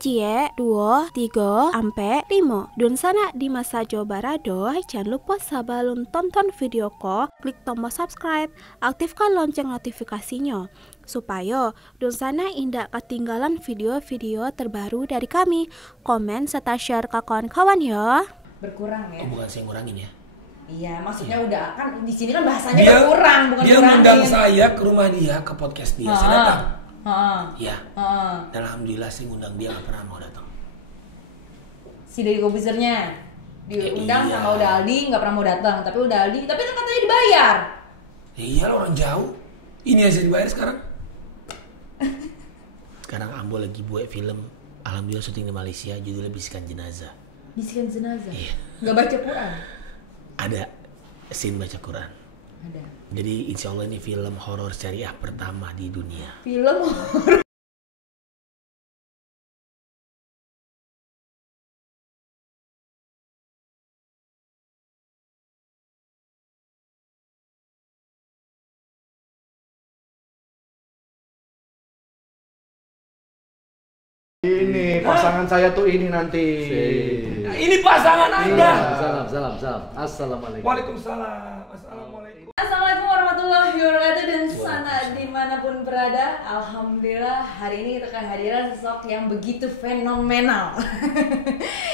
Cie, 2, 3, ampe 5. Dun sana di masa Jawa Barat doh. Jangan lupa sebelum tonton video ko, klik tombol subscribe, aktifkan lonceng notifikasinya supaya dun sana indak ketinggalan video-video terbaru dari kami. Komen serta share ke kawan-kawan ya. Berkurang ya? Oh, bukan saya ngurangin ya? Iya, maksudnya udah kan di sini kan bahasanya berkurang, bukan dia kurangin. ngundang saya ke rumah dia, ke podcast dia, saya datang. Iya. Dan alhamdulillah saya ngundang dia gak pernah mau datang. Si Deddy Kobuzernya diundang iya. sama Uda Aldi gak pernah mau datang, tapi Uda Aldi kan katanya dibayar. Ya iyalah, orang jauh. Ini yang saya dibayar sekarang. Sekarang Ambo lagi buat film, alhamdulillah syuting di Malaysia, judulnya Bisikan Jenazah. Bisikan Jenazah? Iya. Gak baca Quran? Ada scene baca Quran. Ada. Jadi insya Allah ini film horor syariah pertama di dunia. Film horor. Ini pasangan saya tuh ini nanti. Nah, ini pasangan Anda. Salam. Assalamualaikum. Waalaikumsalam. Assalamualaikum. Assalamualaikum warahmatullahi wabarakatuh. Dan sana dimanapun berada, alhamdulillah hari ini kita kehadiran sosok yang begitu fenomenal.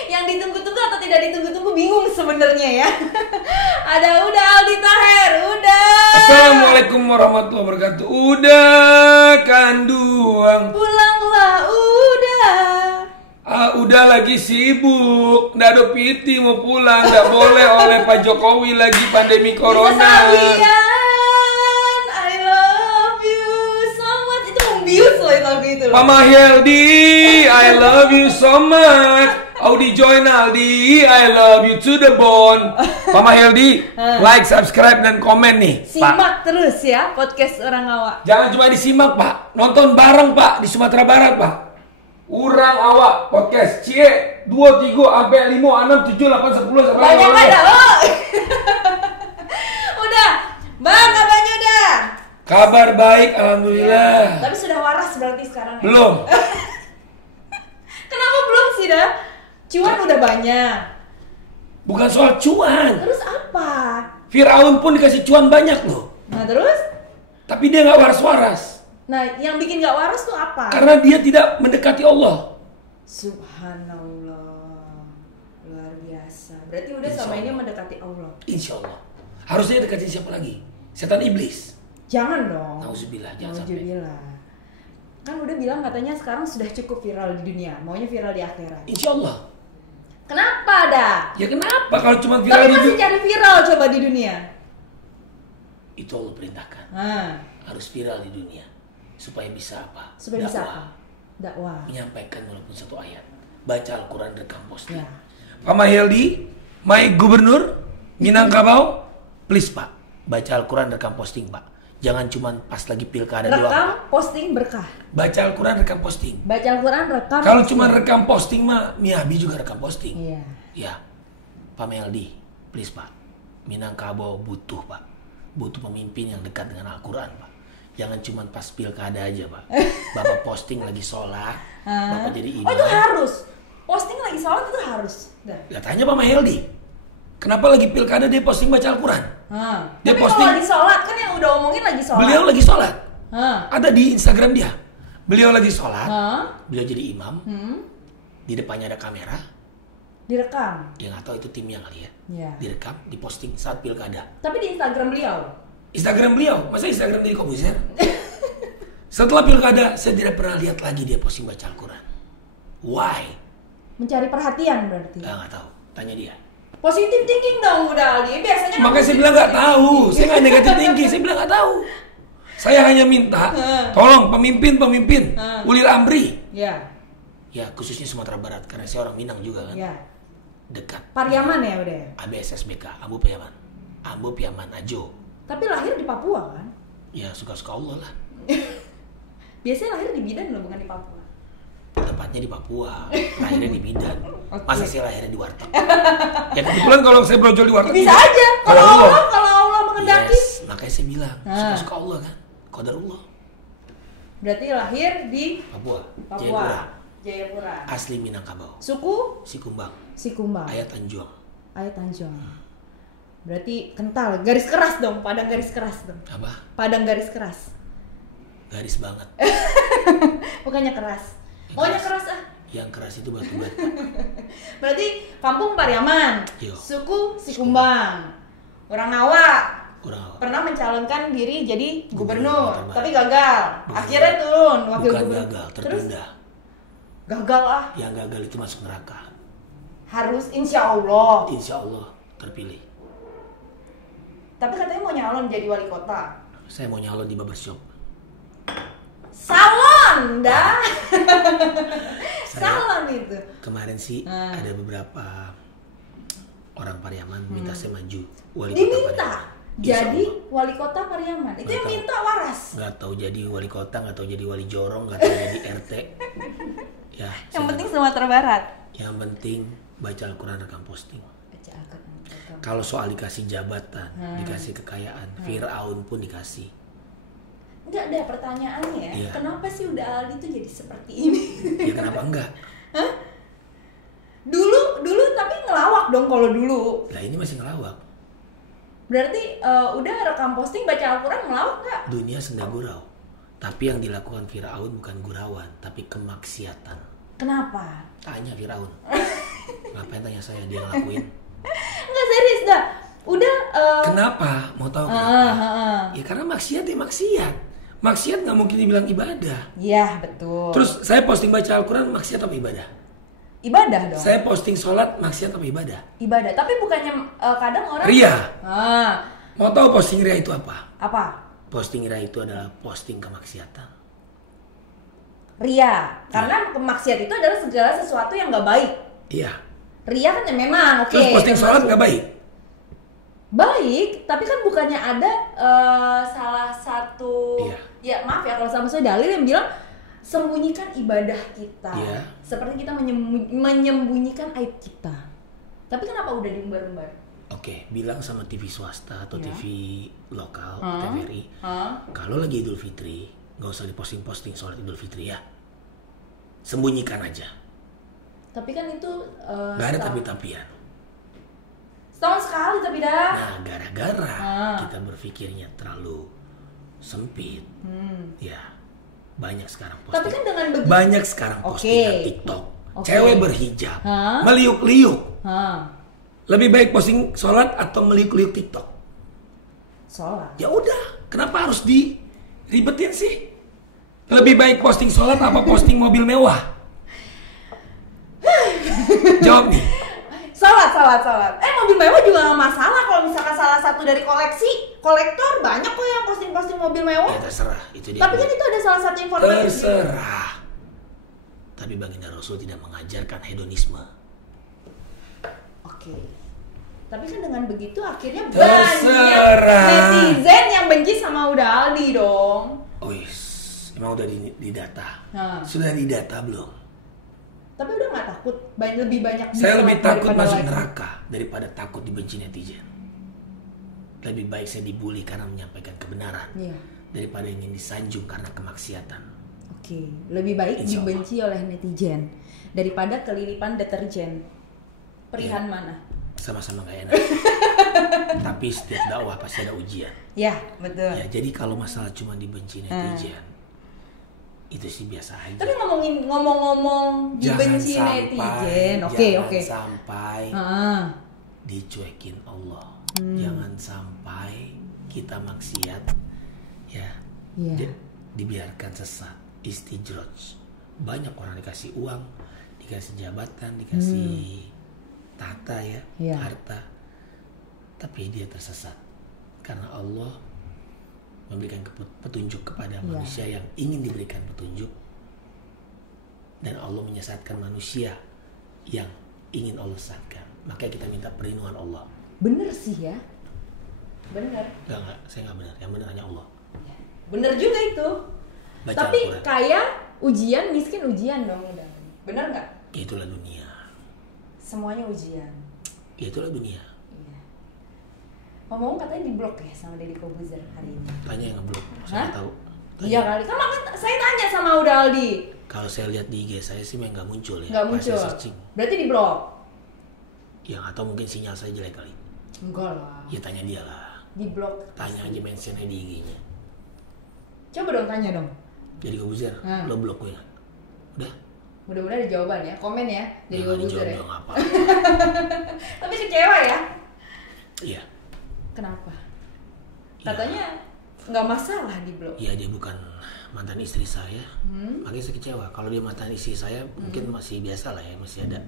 Yang ditunggu-tunggu atau tidak ditunggu-tunggu bingung sebenarnya ya. Ada Uda Aldi Taher. Uda. Assalamualaikum warahmatullahi wabarakatuh. Udah kanduang. Pulanglah Uda. Udah lagi sibuk, nggak ada piti mau pulang, nggak boleh oleh Pak Jokowi lagi pandemi corona. I love you so much. Itu membius loh lagu itu. Mama Heldi, I love you so much. Audi join Aldi, I love you to the bone. Mama Heldi, like, subscribe dan komen nih. Simak Pak. Terus ya podcast orang awak. Jangan cuma disimak Pak, nonton bareng Pak di Sumatera Barat Pak. Urang awak podcast Cie 2, 3, sampai 5, 6, 7, 8, 10 sampai banyak ada oh. Udah Bang, kabarnya udah? Kabar baik alhamdulillah. Tapi sudah waras berarti sekarang ya? Belum. Kenapa belum sih dah? Cuan udah banyak. Bukan soal cuan. Terus apa? Firaun pun dikasih cuan banyak loh. Nah terus? Tapi dia gak waras-waras. Nah, yang bikin gak waras tuh apa? Karena dia tidak mendekati Allah. Subhanallah. Luar biasa. Berarti udah sama ini mendekati Allah. Insya Allah. Harusnya dekati siapa lagi? Setan iblis. Jangan dong. Nauzubillah, jangan sampai. Nauzubillah. Kan udah bilang katanya sekarang sudah cukup viral di dunia. Maunya viral di akhirat. Insya Allah. Kenapa dah? Ya kenapa kalau cuma viral Tapi di masih dunia? cari viral coba di dunia. Itu Allah perintahkan. Harus viral di dunia. Supaya bisa apa? Supaya bisa apa? Dakwah. Menyampaikan walaupun satu ayat. Baca Al-Quran rekam posting. Ya. Pak Mahyeldi, my gubernur Minangkabau, please Pak, baca Al-Quran rekam posting Pak. Jangan cuma pas lagi pilkada doang. Rekam posting berkah. Baca Al-Quran rekam posting. Baca Al-Quran rekam. Kalau cuma rekam posting mah, Miyabi juga rekam posting. Iya. Ya, Pak Mahyeldi, please Pak, Minangkabau butuh Pak, butuh pemimpin yang dekat dengan Al-Quran Pak. Jangan cuma pas pilkada aja Pak. Bapak posting lagi sholat, Bapak jadi imam. Oh itu harus. Posting lagi sholat itu harus. Ya tanya Pak Mahyeldi, kenapa lagi pilkada dia posting baca Al-Quran? Dia tapi posting. kalau lagi sholat kan yang udah omongin lagi sholat. Beliau lagi sholat. Ada di Instagram dia. Beliau lagi sholat. Beliau jadi imam. Di depannya ada kamera. Direkam. Dia nggak tahu itu timnya kali ya. Iya. Direkam, diposting saat pilkada. Tapi di Instagram beliau. Instagram beliau, masa Instagram Deddy Kobuzer? Setelah pilkada, saya tidak pernah lihat lagi dia posting baca Al-Quran. Why? Mencari perhatian berarti. Nggak tahu, tanya dia. Positive thinking dong udah Aldi. Biasanya Makanya saya bilang nggak tahu, saya nggak negatif thinking, saya bilang nggak tahu. Saya hanya minta, tolong pemimpin, ulil amri. Ya. Ya khususnya Sumatera Barat, karena saya orang Minang juga kan. Ya. Dekat. Pariaman ya udah. ABSSBK, Ambu Piaman, Ajo. Tapi lahir di Papua kan? Ya suka-suka Allah lah. Biasanya lahir di Bidan loh, bukan di Papua. Tempatnya di Papua, lahirnya di Bidan. Oke. Masa saya lahirnya di Warteg? Ya kebetulan kalau saya brojol di Warteg Bisa juga. aja. Kalau Allah mengendaki. Yes, makanya saya bilang suka-suka Allah kan, qadarullah. Berarti lahir di Papua. Jayapura. Asli Minangkabau. Suku Sikumbang. Sikumbang. Ayat Tanjuang. Ayat Tanjung. Berarti kental, garis keras dong, Padang garis keras dong. Apa? Padang garis keras. Garis banget. Bukannya keras. Maunya keras ah. Yang keras itu batu bata. Berarti kampung Pariaman. Yo. Suku Sikumbang. Orang Awak. Kurang. Pernah mencalonkan diri jadi Gubernur, gubernur, tapi gagal. Akhirnya turun wakil Bukan gubernur. gagal, Terus tertunda. gagal ah. Yang gagal itu masuk neraka. Harus insya Allah. Insya Allah terpilih. Tapi katanya mau nyalon jadi wali kota. Saya mau nyalon di barbershop. Salon dah. Salon itu. Kemarin sih ada beberapa orang Pariaman minta saya maju wali kota Diminta Pariaman. jadi wali kota Pariaman. Itu yang minta waras. Nggak tahu jadi wali kota, nggak tahu jadi wali jorong, nggak tahu jadi RT. Ya. Yang penting Sumatera Barat. Yang penting baca Al-Quran, rekam posting. Baca Al-Quran. Kalau soal dikasih jabatan, dikasih kekayaan, Fir'aun pun dikasih. Enggak ada pertanyaannya. Iya. Kenapa sih udah Aldi tuh jadi seperti ini? Ya kenapa enggak? Hah? Dulu tapi ngelawak dong kalau dulu. Lah ini masih ngelawak. Berarti udah rekam posting baca Al-Quran ngelawak nggak? Dunia senda gurau. Tapi yang dilakukan Fir'aun bukan gurauan, tapi kemaksiatan. Kenapa? Tanya Fir'aun. Ngapain tanya saya, dia ngelakuin? Enggak serius dah. Udah Kenapa? Mau tahu kenapa? Ya karena maksiat ya maksiat. Maksiat nggak mungkin dibilang ibadah. Iya, betul. Terus saya posting baca Al-Quran, maksiat apa ibadah? Ibadah dong. Saya posting sholat, maksiat apa ibadah? Ibadah. Tapi bukannya kadang orang Ria. Ah, Mau tahu posting ria itu apa? apa? Posting ria itu adalah posting kemaksiatan. Ria. Karena maksiat itu adalah segala sesuatu yang nggak baik. Iya. Ria kan ya memang oke. Terus posting sholat nggak baik? Baik, tapi kan bukannya ada salah satu Iya. ya maaf ya kalau sama saya dalil yang bilang sembunyikan ibadah kita. Iya. Seperti kita menyembunyikan aib kita. Tapi kenapa udah diumbar-umbar? Oke, bilang sama TV swasta atau Ya. TV lokal, TVRI, kalau lagi Idul Fitri, nggak usah diposting-posting sholat Idul Fitri ya. Sembunyikan aja. Tapi kan itu Nggak ada tapi-tapian. setahun sekali tapi dah. Nah, gara-gara kita berpikirnya terlalu sempit, ya banyak sekarang posting. Tapi kan dengan begitu. Banyak sekarang postingan Oke. TikTok. Oke. Cewek berhijab, Hah? meliuk-liuk. Hah, Lebih baik posting sholat atau meliuk-liuk TikTok? sholat. Ya udah, kenapa harus diribetin sih? Lebih baik posting sholat apa posting mobil mewah? Jawab nih. Sholat. Mobil mewah juga gak masalah kalau misalkan salah satu dari kolektor banyak kok yang posting mobil mewah. Ya terserah, itu dia. Tapi kan itu ada salah satu informasi. Terserah. Tapi baginda Rasul tidak mengajarkan hedonisme. Oke. Tapi kan dengan begitu akhirnya Terserah. banyak netizen yang benci sama Uda Aldi dong. Oh yes, emang udah didata. Nah. Sudah didata belum? Tapi udah nggak takut lebih banyak Saya lebih dislike takut daripada masuk like? neraka daripada takut dibenci netizen. Lebih baik saya dibully karena menyampaikan kebenaran Iya. daripada ingin disanjung karena kemaksiatan. Oke, lebih baik Insya Allah. dibenci oleh netizen daripada kelilipan deterjen. Perihan Iya. mana? Sama-sama gak enak. Tapi setiap dakwah pasti ada ujian. Ya, betul. Ya, jadi kalau masalah cuma dibenci netizen, itu sih biasa aja. Tapi ngomong-ngomong dibenci netizen. Oke. Sampai dicuekin Allah. Jangan sampai kita maksiat, ya, Iya. dibiarkan sesat, istijroj. Banyak orang dikasih uang, dikasih jabatan, dikasih tata ya, Iya. harta, tapi dia tersesat karena Allah memberikan petunjuk kepada manusia yang ingin diberikan petunjuk, dan Allah menyesatkan manusia yang ingin Allah sesatkan. Makanya kita minta perlindungan Allah. Bener sih ya. Bener. Enggak, saya nggak benar. Yang benar hanya Allah. Bener juga itu. Baca Tapi Al-Quran. kaya ujian, miskin ujian dong udah. Bener nggak? Itulah dunia. Semuanya ujian. Itulah dunia. Iya. Ngomong katanya di blok ya sama Deddy Kobuzer hari ini. Tanya yang ngeblok. Hah? Saya tahu. Tanya. Iya kali. Kan makanya saya tanya sama Uda Aldi. Kalau saya lihat di IG saya sih memang nggak muncul ya. Nggak Pas muncul. saya searching. Berarti di blok. Ya atau mungkin sinyal saya jelek kali. Enggak lah. Ya tanya dia lah. Di blok. Tanya aja mentionnya di IG-nya. Coba dong tanya dong. Jadi Kobuzer, lo blok gue nggak? Udah. Mudah-mudahan ada jawaban ya. Komen ya dari Jangan Kobuzer dijawab ya. dong apa. Tapi kecewa ya. Iya. Kenapa? Ya. Katanya nggak masalah di blok. Iya, dia bukan mantan istri saya. Makanya saya kecewa. Kalau dia mantan istri saya mungkin masih biasa lah ya, masih ada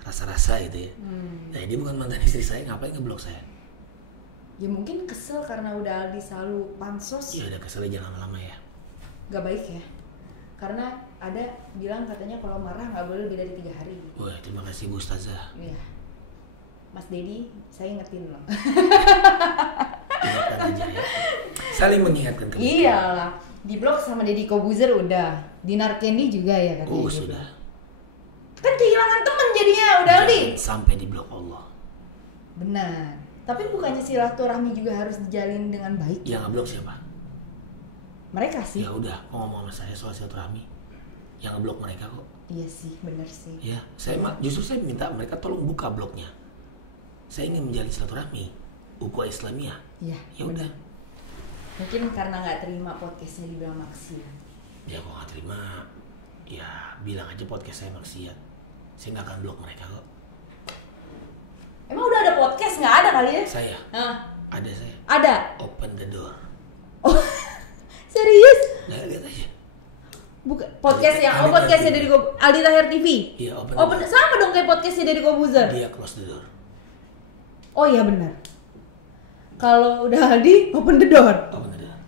rasa-rasa gitu ya. Nah, dia bukan mantan istri saya, ngapain ngeblok saya? Ya mungkin kesel karena udah Aldi selalu pansos. Ya udah kesel jangan lama-lama ya. Gak baik ya. Karena ada bilang katanya kalau marah nggak boleh lebih dari 3 hari. Wah, terima kasih Bu Ustazah. Iya. Mas Dedi, saya ingetin loh. Ingatkan aja ya. Saling mengingatkan kebaikan. Iyalah. Di blok sama Deddy Kobuzer udah. Dinar Candy juga ya katanya. Oh, gitu. sudah. Kan kehilangan temen jadinya udah Aldi. Jangan sampai di blok Allah. Benar. Tapi bukannya silaturahmi juga harus dijalin dengan baik? Yang ngeblok siapa? Mereka sih. Ya udah, mau ngomong sama saya soal silaturahmi. Yang ngeblok mereka kok. Iya sih, benar sih. Ya, justru saya minta mereka tolong buka blognya. Saya ingin menjalin silaturahmi, ukhuwah Islamiyah. Iya. Ya udah. Mungkin karena nggak terima podcastnya dibilang maksiat. Ya kalau nggak terima, ya bilang aja podcast saya maksiat. Saya nggak akan blok mereka kok. Emang udah ada podcast? Nggak ada kali ya? Saya, Hah? ada saya. Ada? Open the door. Oh, serius? Nah, lihat aja. Bukan podcast yang Aldi podcastnya Tahir dari Aldi Tahir TV. Iya, open the door. Sama dong kayak podcastnya dari Kobuzer. Dia close the door. Oh iya benar. Kalau udah Aldi open the door. Open the door.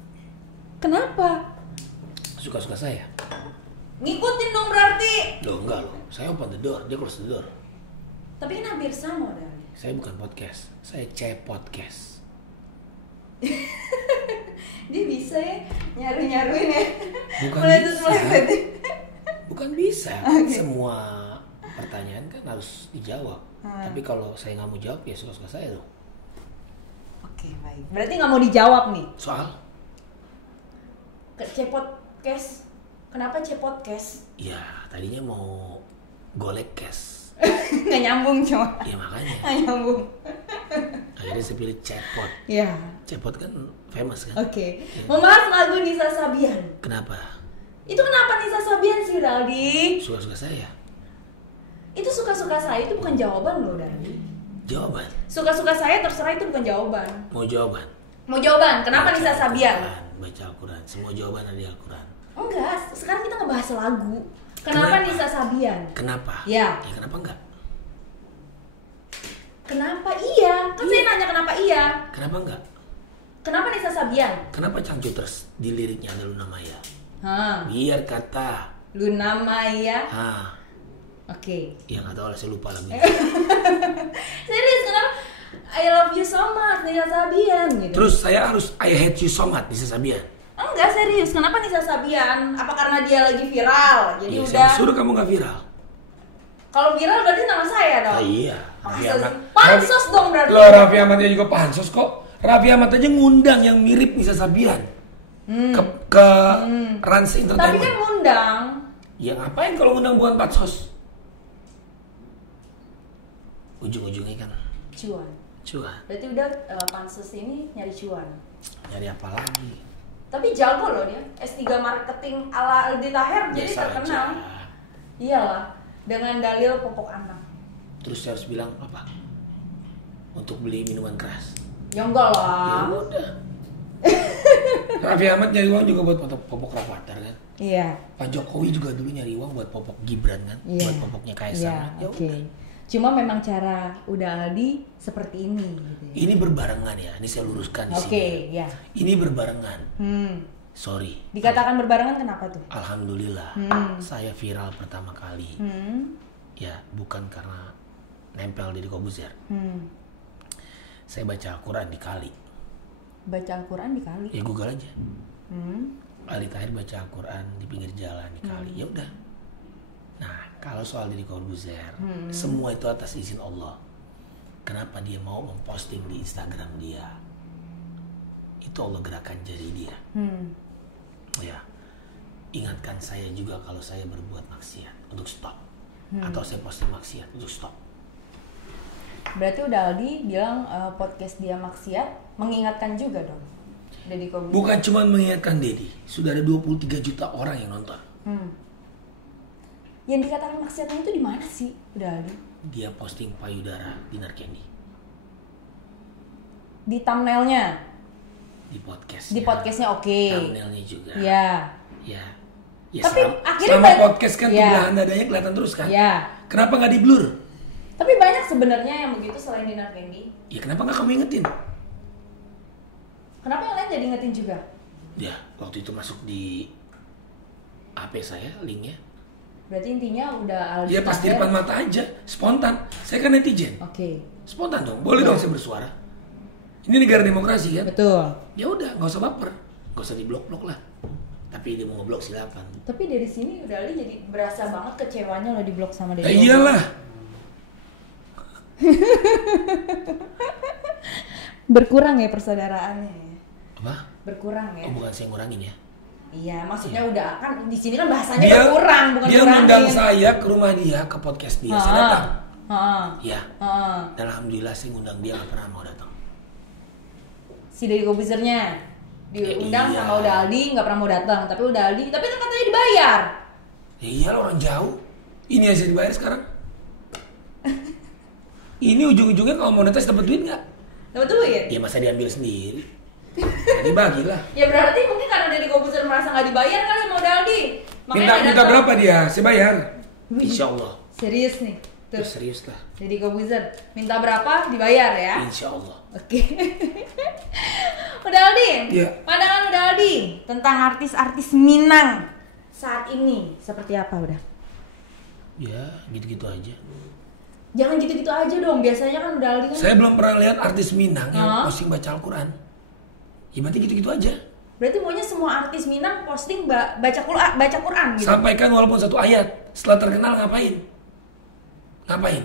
Kenapa? Suka-suka saya. Ngikutin dong berarti. Loh enggak loh. Saya open the door, dia close the door. Tapi kan hampir sama udah Aldi. Saya bukan podcast, saya podcast. Dia bisa ya nyaruin ya. Bukan Meletus-meletus. Bukan bisa. Okay. Semua pertanyaan kan harus dijawab. Tapi kalau saya nggak mau jawab ya suka-suka saya dong. Oke baik. Berarti nggak mau dijawab nih. Soal? Cepodcast. Kenapa Cepodcast? Ya tadinya mau golek cash. Nggak nyambung cuma. Ya makanya. Nggak nyambung. Akhirnya saya pilih Cepot. Iya. Cepot kan famous kan? Oke. Membahas lagu Nisa Sabian. Kenapa? Itu kenapa Nisa Sabian sih Daldi? Suka-suka saya. Itu suka-suka saya itu bukan jawaban loh Daldi. Jawaban. Suka-suka saya terserah itu bukan jawaban. Mau jawaban? Mau jawaban? Kenapa Baca Nisa Sabian? Al-Quran, baca Al-Quran. Semua jawaban ada di Al-Quran. Enggak. Sekarang kita ngebahas lagu. Kenapa Nisa Sabian? Kenapa? Ya. Ya kenapa enggak? Kenapa iya? Kan saya nanya kenapa iya? Kenapa enggak? Kenapa Nisa Sabian? Kenapa Cangcut terus di liriknya ada Luna Maya? Hah. Biar kata. Luna Maya. Oke. Ya nggak tahu lah, saya lupa lagi. Serius kenapa? I love you so much Nisa Sabian gitu. Terus saya harus I hate you so much Nisa Sabian. Enggak serius. Kenapa Nisa Sabian? Apa karena dia lagi viral? Jadi Ya, udah. saya suruh kamu nggak viral. Kalau viral berarti nama saya dong. Iya. Raffi Ahmad. Pansos dong berarti. Loh, Raffi Ahmad juga pansos kok. Raffi Ahmad aja ngundang yang mirip Nisa Sabian ke Rans Tapi Entertainment. kan ngundang. Ya ngapain kalau ngundang bukan pansos? Ujung-ujungnya kan Cuan. Berarti udah pansos ini nyari cuan. Nyari apa lagi? Tapi jago loh dia. S3 marketing ala Aldi Tahir jadi Biasa terkenal. aja. Iyalah. Dengan dalil popok anak. Terus saya harus bilang apa? Untuk beli minuman keras. Ya enggak Ya lah. udah. Raffi Ahmad nyari uang juga buat popok Rafathar kan. Iya. Pak Jokowi juga dulu nyari uang buat popok Gibran kan, Iya. buat popoknya Kaisang. Iya, Kan? Ya oke. udah. Cuma memang cara Uda Aldi seperti ini gitu ya. Ini berbarengan ya, ini saya luruskan di sini. Oke, ya. Ini berbarengan. Sorry. Dikatakan berbarengan kenapa tuh? Alhamdulillah, saya viral pertama kali. Ya, bukan karena nempel di Kobuzer. Saya baca Al-Quran di kali. Baca Al-Quran di kali? Ya Google aja. Aldi Tahir baca Al-Quran di pinggir jalan di kali. Ya udah. Nah, kalau soal Deddy Corbuzier, semua itu atas izin Allah. Kenapa dia mau memposting di Instagram dia? Itu Allah gerakan jari dia. Ya, ingatkan saya juga kalau saya berbuat maksiat untuk stop. Atau saya posting maksiat untuk stop. Berarti Uda Aldi bilang podcast dia maksiat, mengingatkan juga dong Deddy Corbuzier. Bukan cuma mengingatkan Deddy, sudah ada 23 juta orang yang nonton. Yang dikatakan maksiatnya itu di mana sih Uda Aldi? Dia posting payudara Dinar Candy Di thumbnailnya? di podcast. Di podcastnya oke. Thumbnailnya juga. Ya. Ya. Tapi akhirnya selama podcast kan tuh ya. belahan dadanya kelihatan terus kan? Ya. Kenapa nggak di blur? Tapi banyak sebenarnya yang begitu selain Dinar Candy. Ya kenapa nggak kamu ingetin? Kenapa yang lain jadi ingetin juga? Ya, waktu itu masuk di HP saya linknya. Berarti intinya udah Aldi. Ya pasti depan mata aja, spontan. Saya kan netizen. Oke. Spontan dong, boleh dong saya bersuara. Ini negara demokrasi kan? Betul. Ya udah, nggak usah baper, nggak usah diblok-blok lah. Tapi dia mau ngeblok silakan. Tapi dari sini Uda Aldi jadi berasa banget kecewanya lo diblok sama Deddy. Ya iyalah. Berkurang ya persaudaraannya. Apa? Berkurang ya. Oh bukan saya ngurangin ya? Iya, maksudnya udah kan di sini kan bahasanya berkurang bukan dia kurangin. ngundang saya ke rumah dia, ke podcast dia, saya datang. Ya. Dan alhamdulillah saya ngundang dia nggak pernah mau datang. Si Deddy Corbuzier-nya diundang iya. sama Uda Aldi nggak pernah mau datang, tapi Uda Aldi tapi kan katanya dibayar. Ya iyalah orang jauh. Ini yang saya dibayar sekarang. Ini ujung-ujungnya kalau monetis dapat duit nggak? Dapat duit? Ya masa diambil sendiri. Jadi bagilah. Ya berarti mungkin karena Deddy Corbuzier merasa nggak dibayar kali sama Uda Aldi. Minta berapa dia? Saya bayar. Insya Allah. Serius nih. Ya, serius lah. Deddy Corbuzier minta berapa dibayar ya? Insya Allah. Oke. Uda Aldi. Iya. Pandangan Uda Aldi tentang artis-artis Minang saat ini seperti apa udah? Ya gitu-gitu aja. Jangan gitu-gitu aja dong. Biasanya kan Uda Aldi kan. Saya belum pernah lihat artis Minang yang posting baca Al-Quran. Ya berarti gitu-gitu aja. Berarti maunya semua artis Minang posting baca Quran gitu. Sampaikan walaupun satu ayat. Setelah terkenal ngapain? Ngapain?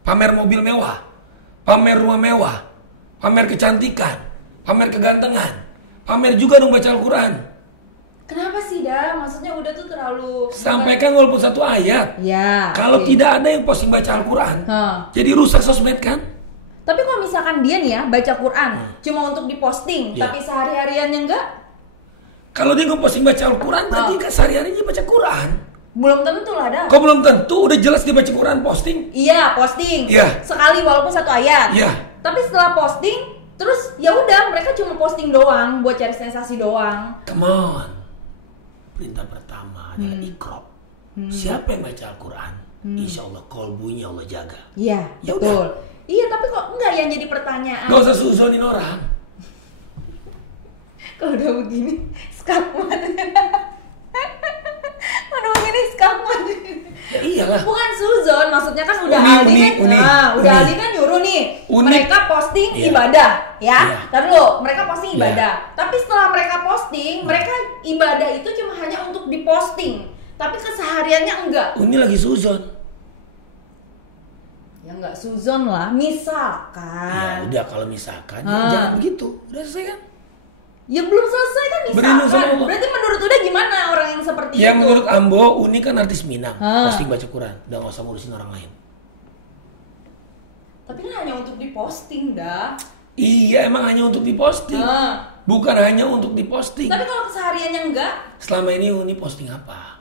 Pamer mobil mewah, pamer rumah mewah, pamer kecantikan, pamer kegantengan, pamer juga dong baca Al-Quran. Kenapa sih dah? Maksudnya udah tuh terlalu. Sampaikan walaupun satu ayat. Ya. Kalau tidak ada yang posting baca Al-Quran, jadi rusak sosmed kan? Tapi kalau misalkan dia nih ya baca Quran cuma untuk diposting, tapi sehari-hariannya enggak? Kalau dia ngeposting baca Al-Quran, berarti kan sehari-hari dia baca Quran. Belum tentu lah dah. Kok belum tentu? Udah jelas dia baca Quran posting. Iya posting. Iya. Sekali walaupun satu ayat. Iya. Tapi setelah posting, terus ya udah mereka cuma posting doang buat cari sensasi doang. Come on. Perintah pertama adalah iqra. Siapa yang baca Al-Quran, insya Allah kolbunya Allah jaga. Iya. Ya betul. udah. Iya tapi kok enggak yang jadi pertanyaan. Gak usah suzonin orang. Kalau udah begini, skakmat. Udah begini skakmat. Ya iyalah. Bukan suzon, maksudnya kan udah Uni, Aldi kan. uni. Udah Aldi kan nyuruh nih. Unik. Mereka posting Iya. ibadah, ya. Iya. Ntar dulu, mereka posting Iya. ibadah. Tapi setelah mereka posting, mereka ibadah itu cuma hanya untuk diposting. Tapi kesehariannya enggak. Ini lagi suzon. Ya enggak suzon lah, Ya misalkan. udah kalau misalkan ya jangan begitu. Udah selesai kan? Ya belum selesai kan Berlindung sama misalkan. Allah. Berarti menurut udah gimana orang yang seperti Ya itu? menurut Ambo, Uni kan artis Minang, posting baca Quran. Udah gak usah ngurusin orang lain. Tapi kan hanya untuk diposting dah. Iya emang hanya untuk diposting. Bukan hanya untuk diposting. Tapi kalau kesehariannya enggak, Selama ini Uni posting apa?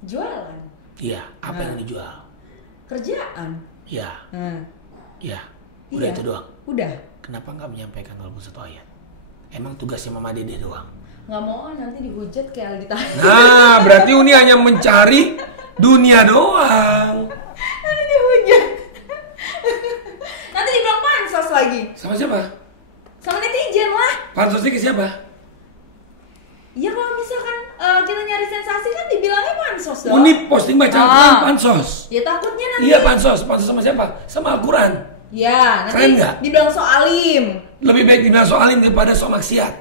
jualan, Iya, apa yang dijual? kerjaan. Ya, ya. Udah Iya. itu doang. Udah. Kenapa nggak menyampaikan walaupun satu ayat? Emang tugasnya Mama Dede doang? Nggak mau nanti dihujat kayak Aldi Tahir. Nah, berarti Uni hanya mencari dunia doang. Nanti dihujat Sama siapa? Sama netizen lah. Pansosnya ke siapa? Ya kalau misalkan kita nyari sensasi kan dibilangnya pansos dong. Unip posting baca Al-Quran pansos. Ya takutnya nanti. Iya pansos sama siapa? Sama Al-Quran. Ya nanti Keren nggak? dibilang soalim. Lebih baik dibilang soalin daripada soal maksiat.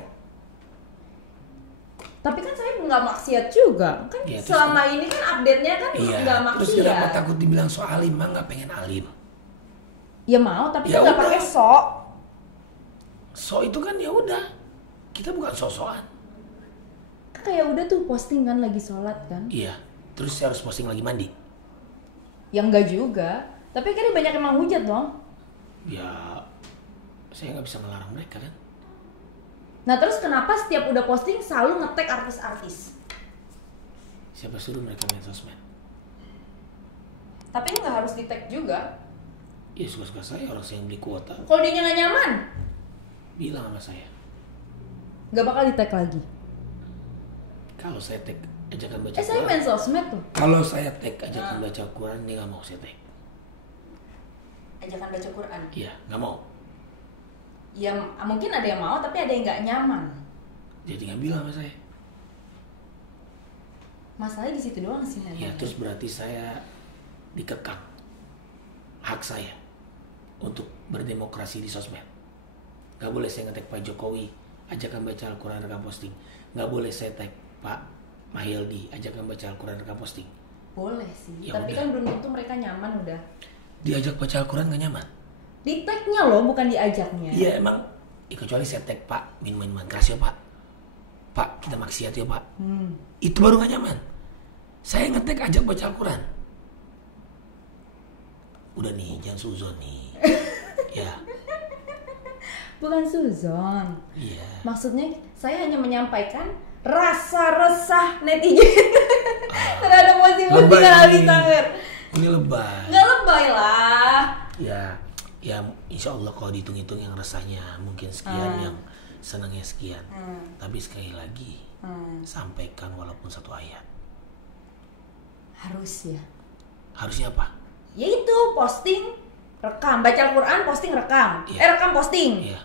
Tapi kan saya nggak maksiat juga. Kan Iya, selama ini kan update-nya kan Iya. nggak Terus maksiat. kenapa takut dibilang soalim? Mah nggak pengen alim. Ya mau, tapi Ya kan nggak udah. pakai sok. So itu kan ya udah. Kita bukan sok-sokan. Kan kayak udah tuh posting kan lagi sholat kan. Iya. Terus saya harus posting lagi mandi. Ya enggak juga. Tapi kan banyak yang menghujat dong. Ya saya nggak bisa melarang mereka kan. Nah terus kenapa setiap udah posting selalu nge-tag artis-artis? Siapa suruh mereka main sosmed? Tapi nggak harus di-tag juga. Ya suka-suka saya, orang saya yang beli kuota. Kalau dia nggak nyaman, Bilang sama saya. nggak bakal di-tag lagi. Kalau saya tag ajakan baca Saya main sosmed tuh. Kalau saya tag ajakan baca Quran, dia nggak mau saya tag. Ajakan baca Quran. Iya, nggak mau. Ya mungkin ada yang mau, tapi ada yang nggak nyaman. Jadi nggak bilang sama saya. Masalahnya di situ doang sih memang. Ya terus berarti saya dikekang hak saya untuk berdemokrasi di sosmed. Nggak boleh saya nge-tag Pak Jokowi, ajakan baca Al-Quran rekam posting. Nggak boleh saya tag Pak Mahyildi, ajakan baca Al-Quran rekam posting. Boleh sih. Ya tapi udah. kan belum tentu mereka nyaman udah. Diajak baca Al-Quran nggak nyaman? Di tag-nya loh, bukan diajaknya. Iya emang. Kecuali saya tag Pak minuman keras ya Pak. Pak kita maksiat ya Pak. Itu baru nggak nyaman. Saya nge-tag ajak baca Al-Quran. Udah nih, jangan suzon nih. Ya. Bukan suzon. Iya. Maksudnya saya hanya menyampaikan rasa resah netizen terhadap posting-postingan Lebay Alwi ini. Taher. Ini lebay. Nggak lebay lah. Ya insya Allah kalau dihitung-hitung yang resahnya mungkin sekian, yang senangnya sekian. Tapi sekali lagi, sampaikan walaupun satu ayat. Harus ya. Harusnya apa? Yaitu posting, rekam, baca Al-Quran, posting, rekam. Iya. Rekam, posting. Iya,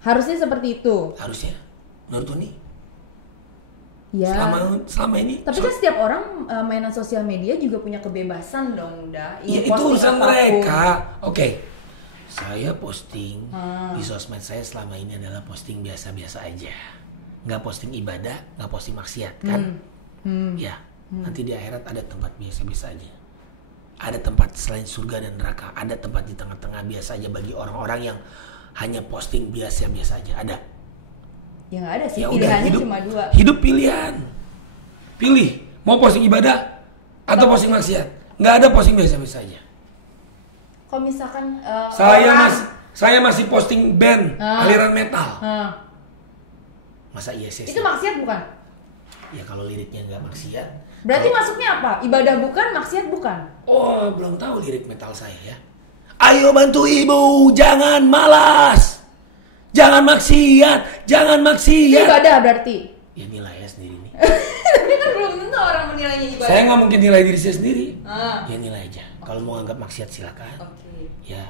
Harusnya seperti itu. harusnya. Menurut Tony, Ya. selama ini. Tapi kan setiap orang mainan sosial media juga punya kebebasan dong, udah. Ya Ingin itu posting urusan apapun. mereka. Oke. Saya posting di sosmed saya selama ini adalah posting biasa-biasa aja. Nggak posting ibadah, nggak posting maksiat kan? Ya. Nanti di akhirat ada tempat biasa-biasa aja. Ada tempat selain surga dan neraka. Ada tempat di tengah-tengah biasa aja bagi orang-orang yang hanya posting biasa-biasa aja. Ada. Ya nggak ada sih, Ya udah, pilihannya hidup, cuma dua. hidup pilihan. Pilih mau posting ibadah atau posting maksiat. Nggak ada posting biasa-biasa aja. Kalau misalkan Saya masih posting band aliran metal. Masa iya sih? itu maksiat bukan? Ya kalau liriknya nggak maksiat. Berarti masuknya apa? Ibadah bukan, maksiat bukan? Oh, belum tahu lirik metal saya ya. Ayo bantu ibu, jangan malas. Jangan maksiat, jangan Itu maksiat. ibadah berarti. Ya nilai ya sendiri nih. Tapi kan belum tentu orang menilainya ibadah. Saya nggak mungkin nilai diri saya sendiri. Ah. Ya nilai aja. Kalau mau anggap maksiat silakan. Oke. Ya.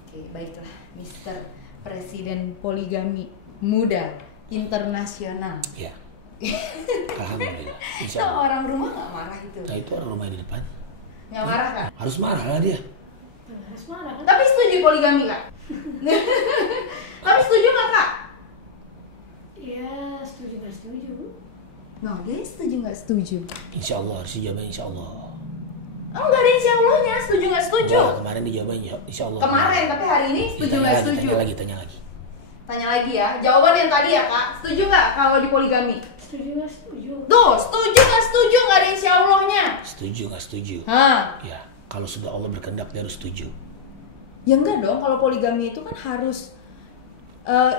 Oke, baiklah. Mr. Presiden Poligami Muda Internasional. Ya. Alhamdulillah. Itu Insya Allah. orang rumah nggak marah itu? Nah itu orang rumah di depan. Nggak marah kan? Harus marah lah dia. Harus marah. Tapi setuju poligami kak? Tapi setuju nggak kak? Iya, setuju nggak setuju. Nah, dia setuju nggak setuju? Insya Allah harus dijawabin insya Allah. Oh, nggak ada insya Allahnya, setuju nggak setuju? Wah, kemarin dijawabin ya, insya Allah. Kemarin, tapi hari ini setuju Tanya nggak lagi, setuju? Tanya lagi. Tanya lagi ya, jawaban yang tadi ya kak. Setuju nggak kalau di poligami? Setuju nggak setuju. Tuh, setuju nggak setuju? Nggak ada insya Allahnya. Setuju nggak setuju? Hah? Ya, kalau sudah Allah berkehendak dia harus setuju. Ya enggak dong, kalau poligami itu kan harus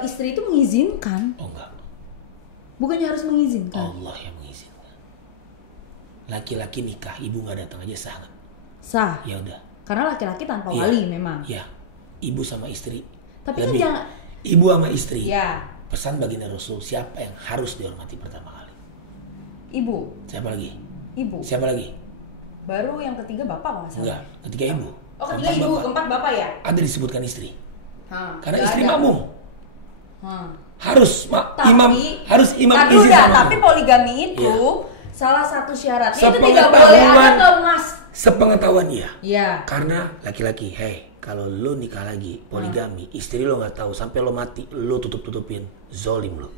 istri itu mengizinkan. Oh enggak, Bukannya harus mengizinkan? Allah yang mengizinkan. Laki-laki nikah, ibu nggak datang aja sah nggak? Sah. Ya udah. Karena laki-laki tanpa Iya. wali memang. Ya, ibu sama istri. Tapi kan Lebih. jangan. Ibu sama istri. Ya, Pesan baginda Rasul, siapa yang harus dihormati pertama kali? ibu. Siapa lagi? Ibu. Siapa lagi? Baru yang ketiga bapak kalau nggak salah. Enggak, ketiga ibu. Oh, ketiga ibu, keempat bapak ya? Ada disebutkan istri. Karena Nggak istri ada. makmum. Harus Tapi- imam Tapi izin udah, sama tapi makmum. poligami itu Iya. salah satu syaratnya itu tidak Sepengetahuan- boleh ada kemas. Sepengetahuan iya. Iya. Karena laki-laki, kalau lo nikah lagi poligami, istri lo nggak tahu sampai lo mati, lo tutup-tutupin, zolim lo.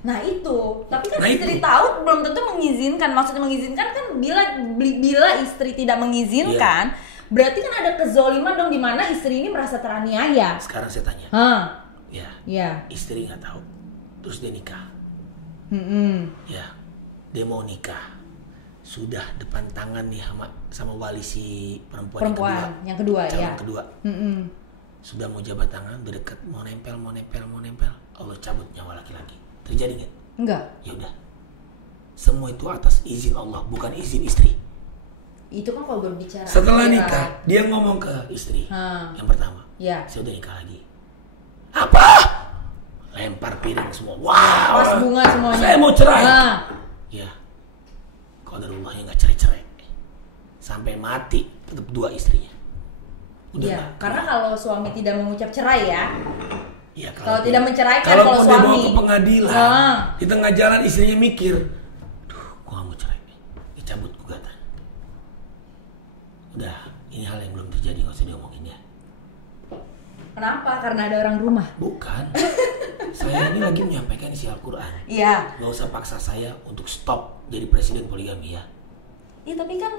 Nah itu, tapi kan Nah, istri itu. tahu belum tentu mengizinkan. Maksudnya mengizinkan kan bila istri tidak mengizinkan, berarti kan ada kezoliman dong di mana istri ini merasa teraniaya. Sekarang saya tanya, ya, Iya. istri nggak tahu, terus dia nikah, ya, dia mau nikah, sudah depan tangan nih sama wali si perempuan Yang kedua calon ya. kedua, sudah mau jabat tangan, udah deket, mau nempel, Allah cabut nyawa laki-laki. Terjadi nggak? Enggak. Ya udah, semua itu atas izin Allah, bukan izin istri. Itu kan kalau berbicara. Setelah akhirat. nikah, dia ngomong ke istri yang pertama, Ya. saya udah nikah lagi. Apa? Lempar piring semua. Wow. Pas bunga semuanya. Saya mau cerai. Nah. Ya, qadarullah nggak cerai-cerai. Sampai mati tetap dua istrinya. Udah Iya, nggak? karena kalau suami tidak mengucap cerai ya. Ya, Kalau tidak menceraikan, kalau kalau mau dibawa suami. ke pengadilan, di tengah jalan istrinya mikir, duh, gua nggak mau cerai, dicabut gugatan. Udah, ini hal yang belum terjadi, nggak usah diomongin ya. Kenapa? Karena ada orang rumah. Bukan, saya ini lagi menyampaikan isi Al-Quran. Iya. Nggak usah paksa saya untuk stop jadi presiden poligami ya. Iya, tapi kan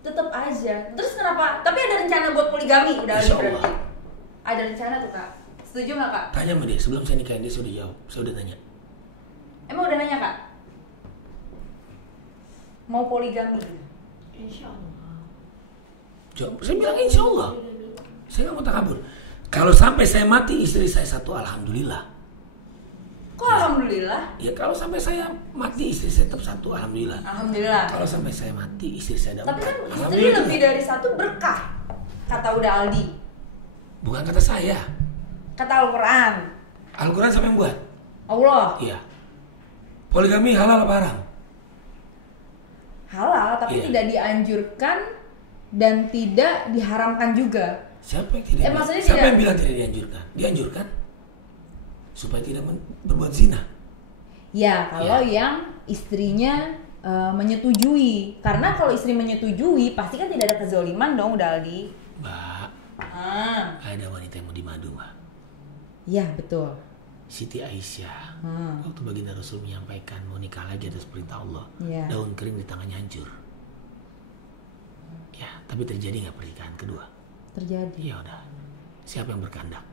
tetap aja. Terus kenapa? Tapi ada rencana buat poligami udah Insya berarti. Allah. Ada rencana tuh kak. Setuju nggak kak? Tanya sama dia, sebelum saya nikahin dia, saya udah jawab, saya udah tanya. Emang udah nanya kak? Mau poligami? Insya Allah. Jawab, saya bilang insya Allah. Saya nggak mau takabur. Kalau sampai saya mati, istri saya satu, alhamdulillah. Kok alhamdulillah? Ya kalau sampai saya mati, istri saya tetap satu, alhamdulillah. Alhamdulillah. Kalau sampai saya mati, istri saya ada Tapi empat, kan istri alhamdulillah. lebih dari satu berkah. Kata udah Aldi. Bukan kata saya, Kata Al-Quran. Al-Quran siapa yang buat? Allah. Iya. Poligami halal apa haram? Halal, tapi Iya. tidak dianjurkan dan tidak diharamkan juga. Siapa yang tidak? Maksudnya Siapa tidak- yang bilang tidak dianjurkan? Dianjurkan supaya tidak berbuat zina. Ya, kalau yang istrinya menyetujui. Karena kalau istri menyetujui, pasti kan tidak ada kezoliman dong, udah Aldi. Mbak, ada wanita yang mau dimadu, Mbak. Iya, betul. Siti Aisyah, waktu baginda Rasul menyampaikan mau nikah lagi atas perintah Allah, Iya. daun kering di tangannya hancur. Ya, tapi terjadi nggak pernikahan kedua? Terjadi. Ya udah, siapa yang berkehendak?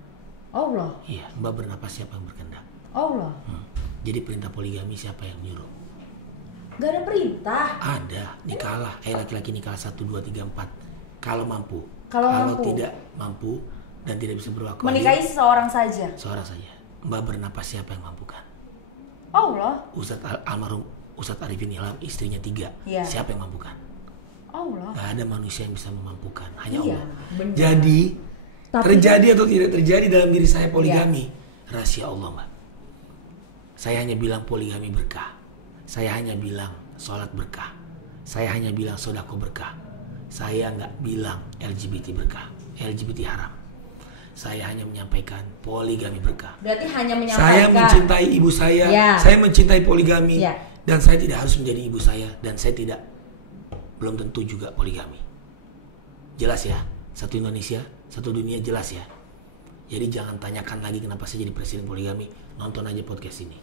Allah. Iya, Mbak bernapas siapa yang berkehendak? Allah. Jadi perintah poligami siapa yang nyuruh? Gak ada perintah. Ada, nikahlah. Laki-laki nikah 1, 2, 3, 4. Kalau mampu. Kalau mampu. Tidak mampu dan tidak bisa berlaku Menikahi adil, seseorang saja. seorang saja. Mbak bernapas siapa yang mampukan? Allah. Almarhum Ustadz Arifin Ilham, istrinya 3. Iya. Siapa yang mampukan? Allah. Gak ada manusia yang bisa memampukan, hanya Iya, Allah. benar. Jadi Tapi- terjadi atau tidak terjadi dalam diri saya poligami, rahasia Allah, Mbak. Saya hanya bilang poligami berkah. Saya hanya bilang sholat berkah. Saya hanya bilang sodako berkah. Saya nggak bilang LGBT berkah, LGBT haram. Saya hanya menyampaikan poligami berkah. Berarti hanya menyampaikan. Saya mencintai ibu saya, Ya. saya mencintai poligami, Ya. dan saya tidak harus menjadi ibu saya, dan saya tidak, belum tentu juga poligami. Jelas ya, satu Indonesia, satu dunia, jelas ya. Jadi jangan tanyakan lagi kenapa saya jadi presiden poligami, nonton aja podcast ini.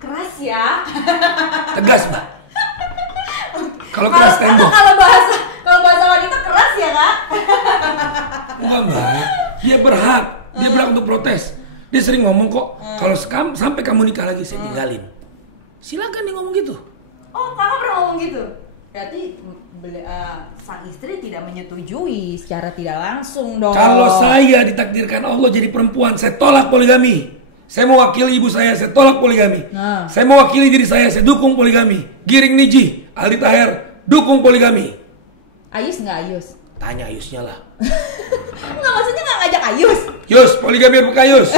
Keras ya. Tegas, Mbak. Kalau keras tembok. Kalau bahasa wanita keras ya kak. Enggak, Mbak. Dia berhak untuk protes. Dia sering ngomong kok, kalau sampai kamu nikah lagi saya tinggalin. Silakan dia ngomong gitu. Oh, kakak pernah ngomong gitu? Berarti sang istri tidak menyetujui secara tidak langsung dong. Kalau saya ditakdirkan Allah jadi perempuan, saya tolak poligami. Saya mewakili ibu saya tolak poligami. Nah. Saya mewakili diri saya dukung poligami. Giring Niji, Aldi Taher, dukung poligami. Ayus nggak Ayus? Tanya Ayusnya lah. Nggak, maksudnya nggak ngajak Ayus. Yus, poligami apa Yus?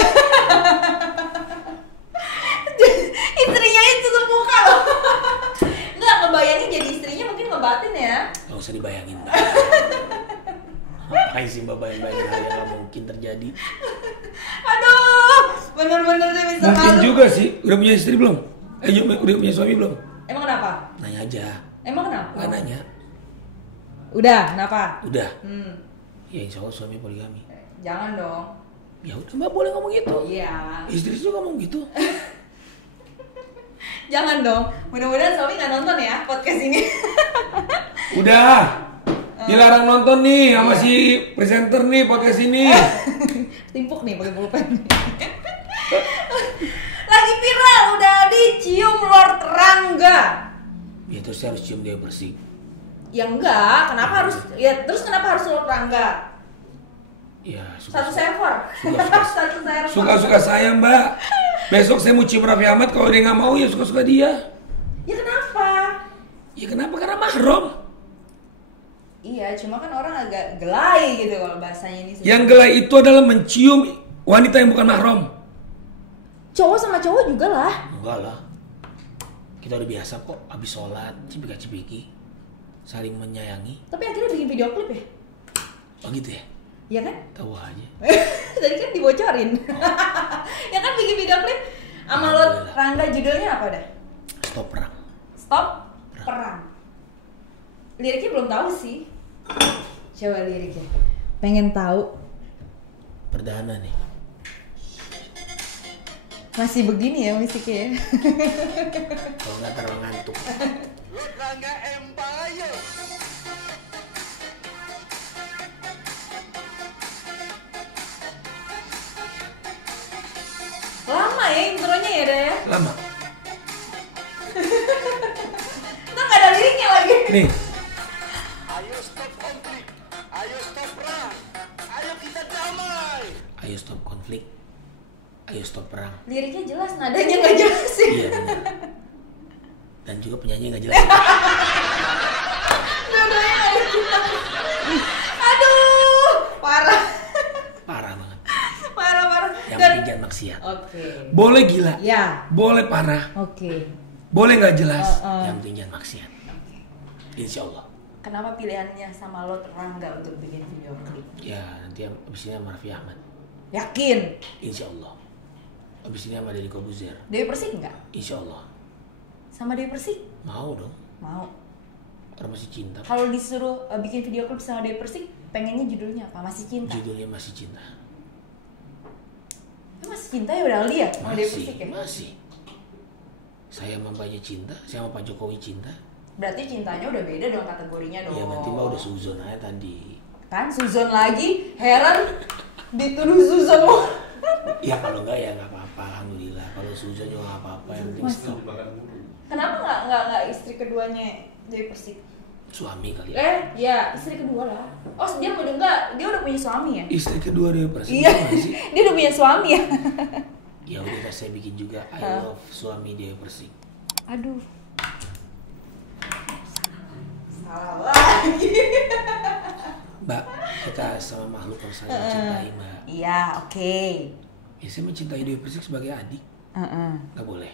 Istrinya itu tutup muka loh. Nggak, ngebayangin jadi istrinya mungkin ngebatin ya Ngapain sih Mbak bayang-bayangin hal yang gak mungkin terjadi? Aduh, bener-bener deh bisa Mungkin malu. juga sih. Udah punya istri belum? Udah punya suami belum? Emang kenapa? Nanya aja. Emang kenapa? Gak nanya. Udah, kenapa? Udah. Hmm, Ya insya Allah suami poligami. jangan dong. Ya udah Mbak boleh ngomong gitu. Iya. Istri juga ngomong gitu. Jangan dong. Mudah-mudahan suami nggak nonton ya podcast ini. Udah. Dilarang nonton nih sama si presenter nih podcast ini. Timpuk nih pakai pulpen. Lagi viral udah dicium Lord Rangga. Ya terus saya harus cium dia bersih. Ya enggak, kenapa harus ya terus kenapa harus Lord Rangga? Ya Satu server. Suka-suka. Satu server. Suka-suka saya Mbak. Besok saya mau cium Raffi Ahmad, kalau dia nggak mau ya suka-suka dia. Ya kenapa? Ya kenapa? Karena mahram. Iya, cuma kan orang agak gelai gitu kalau bahasanya ini. Yang gelai itu adalah mencium wanita yang bukan mahram. Cowok sama cowok juga lah. Enggak lah. Kita udah biasa kok, habis sholat, cipika-cipiki, saling menyayangi. Tapi akhirnya bikin video klip ya? Oh gitu ya? Iya kan? Tahu aja. Tadi kan dibocorin. Ya kan bikin video klip sama Lord Alhamdulillah. Rangga, judulnya apa dah? Stop perang. Stop Perang. Liriknya belum tahu sih. Coba liriknya. Pengen tahu. Perdana nih. Masih begini ya musiknya ya. Kalau nggak terlalu ngantuk. Rangga Empire. Lama ya intronya ya dah ya. Lama. Ntar nggak ada liriknya lagi. Nih. Ayo stop konflik. Ayo stop perang. Ayo kita damai. Ayo stop konflik. Ayo stop perang. Liriknya jelas, nadanya nggak jelas sih. Iya benar. Dan juga penyanyi nggak jelas. Nadanya nggak jelas. Aduh, parah. Parah banget. Parah. Yang Dan penting jangan maksiat. oke. Boleh gila. Ya, Boleh parah. oke. Boleh nggak jelas. Uh-uh. Yang penting jangan maksiat. Insya Allah. Kenapa pilihannya sama Lord Rangga untuk bikin video klip? Ya nanti abis ini sama Raffi Ahmad. Yakin? Insya Allah. Abis ini sama Deddy Corbuzier. Dewi Persik nggak? Insya Allah. Sama Dewi Persik? Mau dong. Mau. Orang masih cinta. Kalau disuruh bikin video klip sama Dewi Persik, pengennya judulnya apa? Masih cinta? Judulnya Masih Cinta. Masih cinta ya udah Aldi ya? Sama Dewi Persik ya? Masih. Saya sama Mbaknya cinta, saya sama Pak Jokowi cinta. Berarti cintanya udah beda dong kategorinya dong. Ya berarti Mbak udah suzon aja tadi. Kan Suzon lagi, heran dituduh Suzon mau. Ya kalau enggak ya nggak apa-apa, alhamdulillah. Kalau suzon juga nggak apa-apa, yang penting stop. Kenapa nggak istri keduanya Dewi Persik? Suami kali ya. Ya istri kedua lah. Oh dia udah enggak, dia udah punya suami ya? Istri kedua dia Persik. Iya, Gimana sih? dia udah punya suami ya. Ya udah saya bikin juga I love suami dia Persik. Aduh. Salah lagi. Mbak, kita sama makhluk harus saling mencintai Mbak. Iya, oke. Ya saya mencintai dia Persik sebagai adik. Nggak boleh.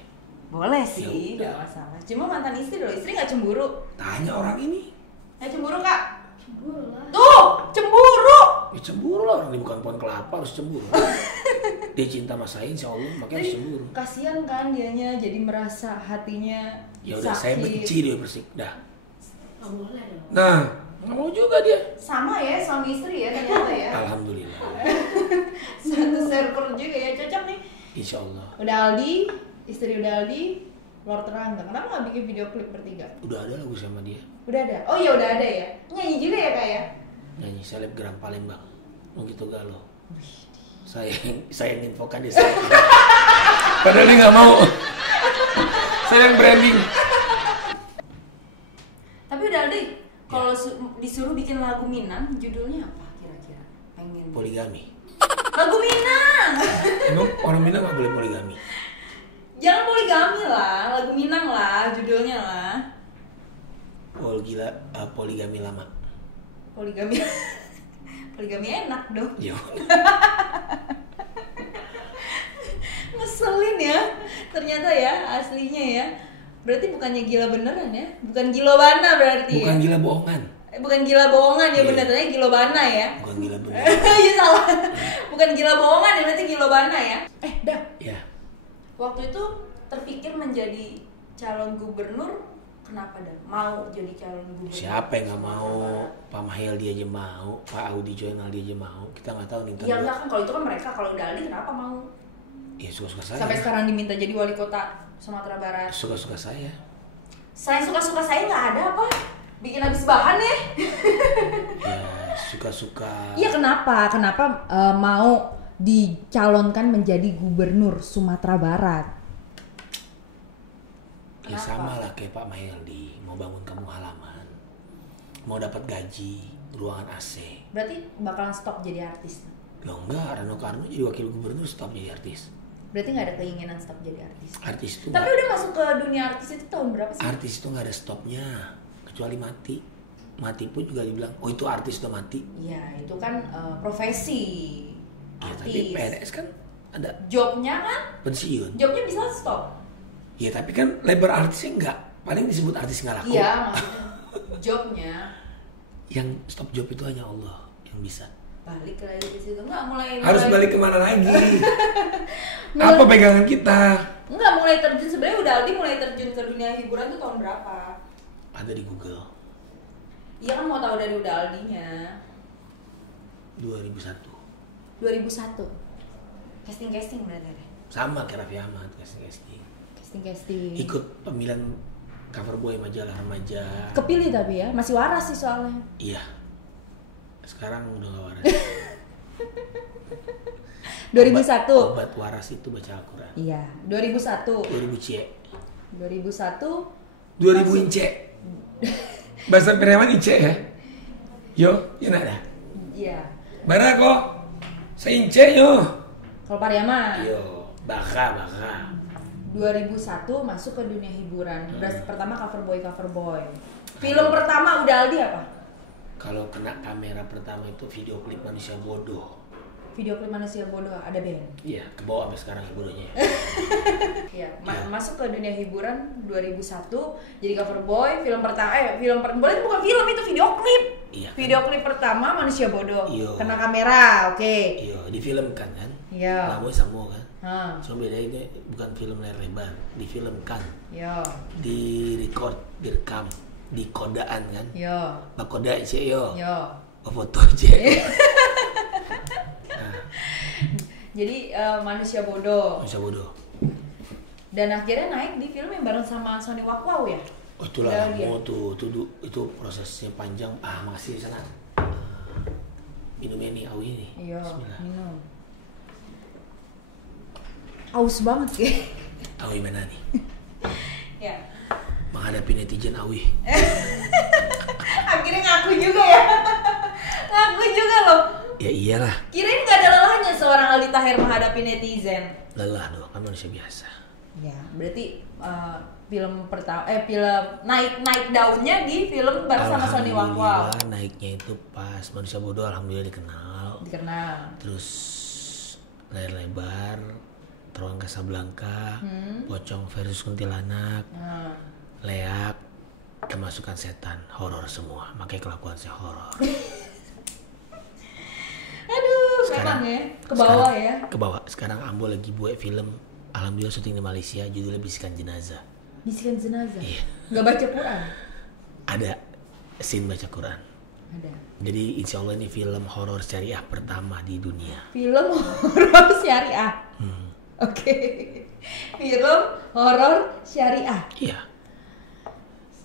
Boleh Ya sih, udah. nggak masalah. Cuma mantan istri loh, istri nggak cemburu. Tanya orang ini. Nggak cemburu kak? Cemburu lah. Tuh, cemburu. Ya cemburu lah, orang ini bukan pohon kelapa harus cemburu. Dia cinta sama saya insya Allah, makanya harus cemburu. Kasian kan dianya jadi merasa hatinya Ya udah saya sakit. benci dia Persik, dah. Nggak boleh dong. Nah, nggak mau juga dia. Sama ya suami istri ya ternyata ya. Alhamdulillah. Satu server juga ya, cocok nih. Insya Allah. Udah Aldi, istri udah Aldi, Lord Rangga. Kenapa nggak bikin video klip bertiga? Udah ada lagu sama dia. Udah ada? Oh iya udah ada ya. Nyanyi juga ya kak ya? Nyanyi selebgram Palembang. Mau gitu galau. Saya yang infokan dia. Saya. Padahal dia nggak mau. Saya yang branding. Tapi udah Aldi, kalau disuruh bikin lagu Minang, judulnya apa kira-kira? Pengen. Poligami. Lagu Minang. Emang orang Minang nggak boleh poligami? Jangan poligami lah, lagu Minang lah, judulnya lah. Poligami lama. Poligami. Poligami enak dong. Ya. Ngeselin ya. Ternyata ya aslinya ya. Berarti bukannya gila beneran ya? Bukan gila bana berarti Bukan ya? gila bohongan. Bukan gila bohongan ya, Iya. bener ternyata gila bana ya. Bukan gila bener. Iya salah. Bukan gila bohongan ya, berarti gila bana ya. Dah. Ya, Waktu itu terpikir menjadi calon gubernur, kenapa dah? Mau jadi calon gubernur? siapa yang nggak mau? Pak Mahyildi aja mau, Pak Audi Joynaldi aja mau. Kita nggak tahu nih. Iya enggak kan, kalau itu kan mereka, kalau udah Aldi kenapa mau? Ya suka-suka saya. Sampai sekarang diminta jadi wali kota Sumatera Barat. Suka-suka saya. Saya suka-suka saya nggak ada apa? Bikin habis bahan ya? Ya suka-suka. Iya kenapa? Kenapa mau dicalonkan menjadi gubernur Sumatera Barat? Ya sama lah kayak Pak Mahyildi, mau bangun kampung halaman, mau dapat gaji, ruangan AC. Berarti bakalan stop jadi artis? Loh enggak, Rano Karno jadi wakil gubernur stop jadi artis. Berarti nggak ada keinginan stop jadi artis? Artis itu Tapi nggak- udah masuk ke dunia artis itu tahun berapa sih? artis itu nggak ada stopnya, kecuali mati. Mati pun juga dibilang, oh itu artis udah mati. Iya, itu kan profesi Ya artis. tapi PNS kan ada Jobnya kan? pensiun. Jobnya bisa stop. Ya tapi kan label artisnya enggak, paling disebut artis nggak laku. Iya, maksudnya jobnya Yang stop job itu hanya Allah yang bisa. balik lagi ke situ. Nggak mulai Harus mulai- balik kemana lagi? Apa pegangan kita? Nggak mulai terjun, sebenarnya udah Aldi mulai terjun ke dunia hiburan tuh tahun berapa? Ada di Google. Iya kan mau tahu dari udah Aldinya. 2001. 2001. Casting berarti deh. Sama kayak Raffi Ahmad casting. Casting. Ikut pemilihan cover boy majalah remaja. Kepilih tapi ya, masih waras sih soalnya. Iya. Sekarang udah gak waras. 2001. Obat waras itu baca Al-Quran. Iya, 2001. 2000 cie. 2001. 2000 ince. Bahasa Preman ince ya. Yo, yun ada. Iya. Bara kok. Saya ince yo. Kalau Pariama. Yo, baka. 2001 masuk ke dunia hiburan. Berarti pertama cover boy. Film pertama udah Aldi apa? Kalau kena kamera pertama itu video klip manusia bodoh. Video klip manusia bodoh ada band. Iya, ke bawah sampai sekarang bodohnya. Iya, masuk ke dunia hiburan 2001 jadi cover boy. Film pertama boleh bukan film, itu video klip. Iya. Video klip pertama manusia bodoh. Iya. Kena kamera, oke. Iya, difilmkan kan? Iya. Namanya sama kan? Hah. Cuma beda ini bukan film layar lebar, difilmkan, Yo. di record, direkam, di kodaan kan? Yo. Koda sih yo. Yo. Foto aja. Jadi manusia bodoh. Manusia bodoh. Dan akhirnya naik di film yang bareng sama Sony Wakwau ya. Oh itulah Udah dia. mau itu prosesnya panjang. Makasih sana. Minum ini awi ini. Iya, Bismillah. minum. Aus banget sih. Awi mana nih? Ya. Menghadapi netizen awi. Akhirnya ngaku juga ya. Ngaku juga loh. Ya iyalah. Kirain gak ada lelahnya seorang Aldi Taher menghadapi netizen. Lelah dong, kan manusia biasa. Ya, berarti film naik daunnya di film bareng sama Sony Wakwau. Alhamdulillah naiknya itu pas manusia bodoh alhamdulillah Dikenal. Terus layar lebar, Terowongan Casablanca, Pocong versus Kuntilanak, Leak, Kemasukan Setan, horor semua. Makanya kelakuan saya horor. Aduh, memang ya. Ke bawah ya. Ke bawah. Sekarang Ambo lagi buat film, alhamdulillah syuting di Malaysia, judulnya Bisikan Jenazah. Bisikan jenazah. Iya. Gak baca Quran. Ada scene baca Quran. Ada. Jadi insya Allah ini film horor syariah pertama di dunia. Film horor syariah. Oke. Film horor syariah. Iya.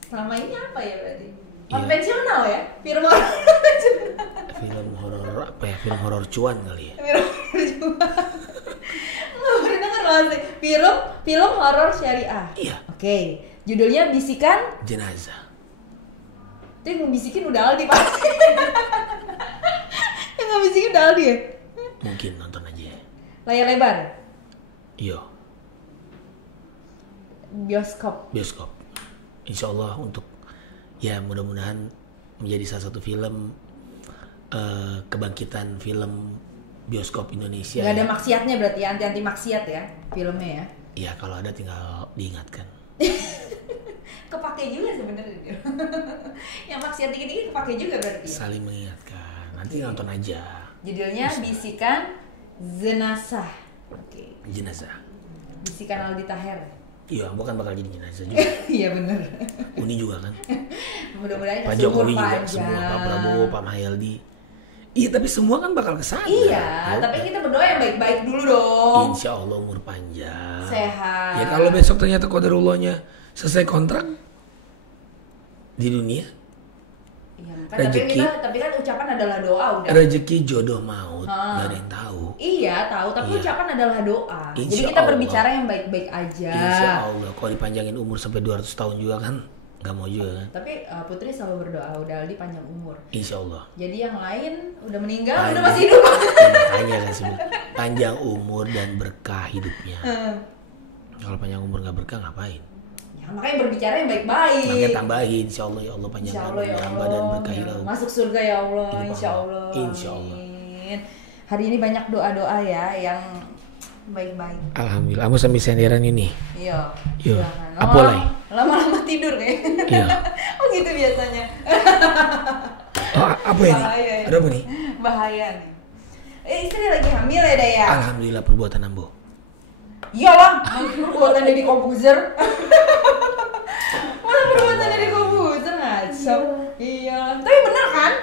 Selama ini apa ya berarti? Iya. Konvensional ya? Film horor. Film horor apa ya? Film horor cuan kali ya. Film horor juga. Nggak pernah denger loh sih. Film horor syariah. Iya. Oke. Judulnya Bisikan. Jenazah. Itu yang ngebisikin udah Aldi pasti. Yang ngebisikin udah Aldi ya? Mungkin nonton aja. Layar lebar. Iya. Bioskop. Bioskop. Insya Allah untuk ya mudah-mudahan menjadi salah satu film kebangkitan film bioskop Indonesia. Gak ada maksiatnya berarti ya, anti maksiat ya filmnya ya. Ya kalau ada tinggal diingatkan. kepake juga sebenarnya. Yang maksiat dikit-dikit kepake juga berarti. Saling mengingatkan. Nanti nonton aja. Judulnya Bisikan Jenazah. Oke. Jenazah. Bisikan Aldi Taher. Iya, bukan bakal jadi jenazah juga. Iya bener. Uni juga kan. Mudah-mudahan Pak kasih umur Jokowi juga, panjang. semua Pak Prabowo, Pak Mahyaldi. Iya, tapi semua kan bakal kesana. Iya, Ya, tapi kita berdoa yang baik-baik dulu dong. Insya Allah umur panjang. Sehat. Ya kalau besok ternyata qadarullahnya selesai kontrak di dunia, Iya, kan rezeki. tapi kan ucapan adalah doa udah. rezeki jodoh maut, gak ada yang tahu. Iya tahu, tapi Iya. ucapan adalah doa. Jadi Insya kita Allah. berbicara yang baik-baik aja. Insya Allah, kalau dipanjangin umur sampai 200 tahun juga kan, nggak mau juga kan. Tapi Putri selalu berdoa udah Aldi panjang umur. Insya Allah. Jadi yang lain udah meninggal, Panjang. udah masih hidup. Makanya kan sebenarnya panjang umur dan berkah hidupnya. Kalau panjang umur nggak berkah ngapain? Ya, makanya berbicara yang baik-baik. Makanya tambahin, Insya Allah ya Allah Insya panjangkan Allah ya nambah Allah. dan berkah hidup. Masuk surga ya Allah. Hidup Insya Allah. Allah. Insya Allah. Amin. Hari ini banyak doa-doa ya yang baik-baik. Alhamdulillah, kamu sambil senderan ini. Iya. Iya. Jangan. Apa lagi? Lama-lama tidur ya. Iya. Oh gitu biasanya. Oh, apa ini? Bahaya ya. Ada apa nih? Bahaya nih. Istri lagi hamil ya Daya? Alhamdulillah perbuatan Ambo. Iyalah, perbuatan Deddy Kobuzer. Mana perbuatan Deddy Kobuzer ngaco. Iya. Tapi bener kan?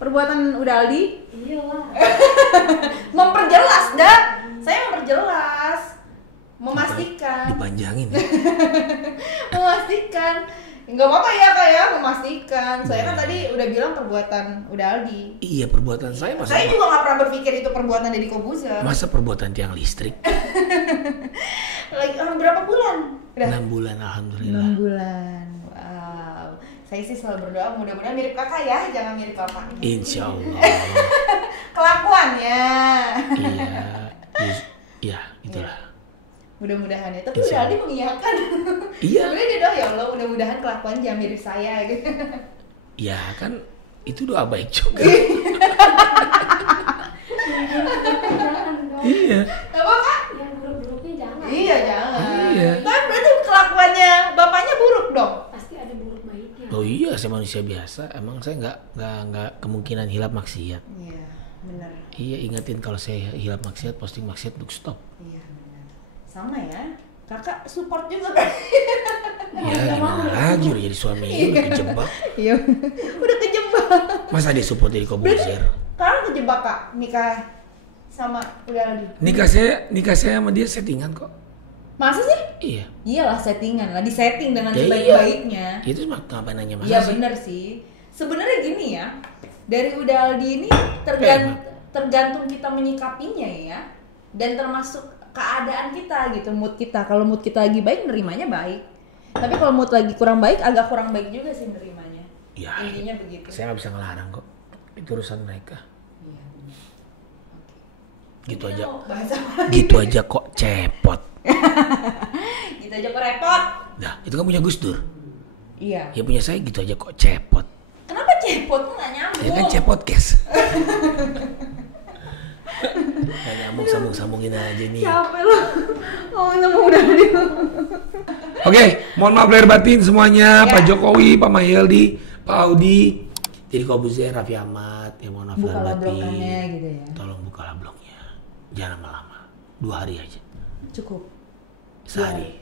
Perbuatan udah Aldi? Iyalah. Memperjelas dah. Saya memperjelas. Memastikan. Dipanjangin. Memastikan. Enggak apa-apa ya Kak ya, memastikan. Saya kan tadi udah bilang perbuatan udah Aldi. Iya, perbuatan saya masa Saya juga gak pernah berpikir itu perbuatan Deddy Kobuzer. masa perbuatan tiang listrik. Lagi berapa bulan? Udah 6 bulan alhamdulillah. 6 bulan. Wow. Saya sih selalu berdoa mudah-mudahan mirip kakak ya, jangan mirip bapak. Insya Allah. Kelakuannya. Iya, itulah. Mudah-mudahan ya. Tapi Insya udah Aldi mengiyakan. Iya. Sebenarnya dia doa ya Allah, mudah-mudahan kelakuan jangan mirip saya gitu. Ya kan itu doa baik juga. Jangan dong. Iya. Gak apa-apa? Yang buruk-buruknya jangan. Iya, jangan. Iya. Tapi berarti kelakuannya bapaknya buruk dong. Pasti ada buruk baiknya. Oh iya, saya manusia biasa. Emang saya nggak kemungkinan hilap maksiat. Iya, benar. Iya, ingetin kalau saya hilap maksiat, posting maksiat untuk stop. Iya, benar. Sama ya. Kakak support juga kan? Ya gimana lagi, udah jadi suami, udah kejebak. Iya. Udah kejebak. Masa dia support dari Kobuzer? Sekarang kejebak Kak nikah sama udah Aldi. Nikah saya sama dia settingan kok. Masa sih? Iya. Iyalah settingan lah, disetting dengan Ya sebaik-baiknya. Itu ngapain nanya masa Iya sih? bener sih. Sebenarnya gini ya, dari udah Aldi ini tergantung kita menyikapinya ya, dan termasuk keadaan kita gitu, mood kita. Kalau mood kita lagi baik, nerimanya baik. Tapi kalau mood lagi kurang baik, agak kurang baik juga sih nerimanya. Ya, Intinya begitu. saya nggak bisa ngelarang kok. Itu urusan mereka. Iya bener. Gitu Kita aja. mau bahas apa? Gitu aja kok cepot. Gitu aja kok repot. Nah, itu kan punya Gus Dur. Iya. Ya punya saya gitu aja kok cepot. Kenapa cepot tuh nggak nyambung? Ya kan cepot kes. Gak nyambung, sambung-sambungin aja nih. Capek loh. Oh, sama udah Aldi. Oke, mohon maaf lahir batin semuanya. Ya. Pak Jokowi, Pak Mahyaldi, Pak Audi, Deddy Kobuzer, Raffi Ahmad. Ya mohon maaf lahir Bukalah batin. blokannya gitu ya. Tolong bukalah blognya. Jangan lama-lama. 2 hari aja. Cukup. Sehari.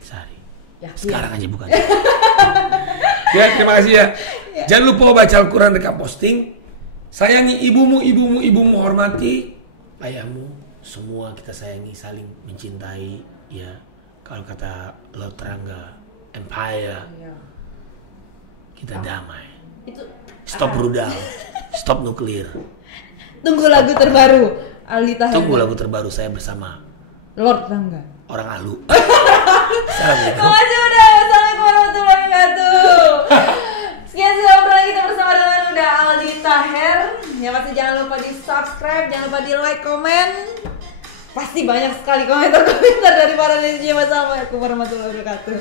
Yakin. Sekarang aja bukan. Ya, terima kasih ya. Jangan lupa baca Al-Quran dekat posting. Sayangi ibumu hormati ayahmu. Semua kita sayangi, saling mencintai. Ya, kalau kata Lord Rangga, Empire, Iya. kita damai. Itu Stop rudal, stop nuklir. tunggu lagu terbaru Aldi Taher. Tunggu lagu terbaru saya bersama Lord Rangga. orang Alu. Assalamualaikum. Makasih udah. Assalamualaikum warahmatullahi wabarakatuh. Sekian sudah obrolan kita bersama dengan udah Aldi Taher. Ya pasti jangan lupa di subscribe, jangan lupa di like, komen. Pasti banyak sekali komentar-komentar dari para netizen. Wassalamualaikum warahmatullahi wabarakatuh.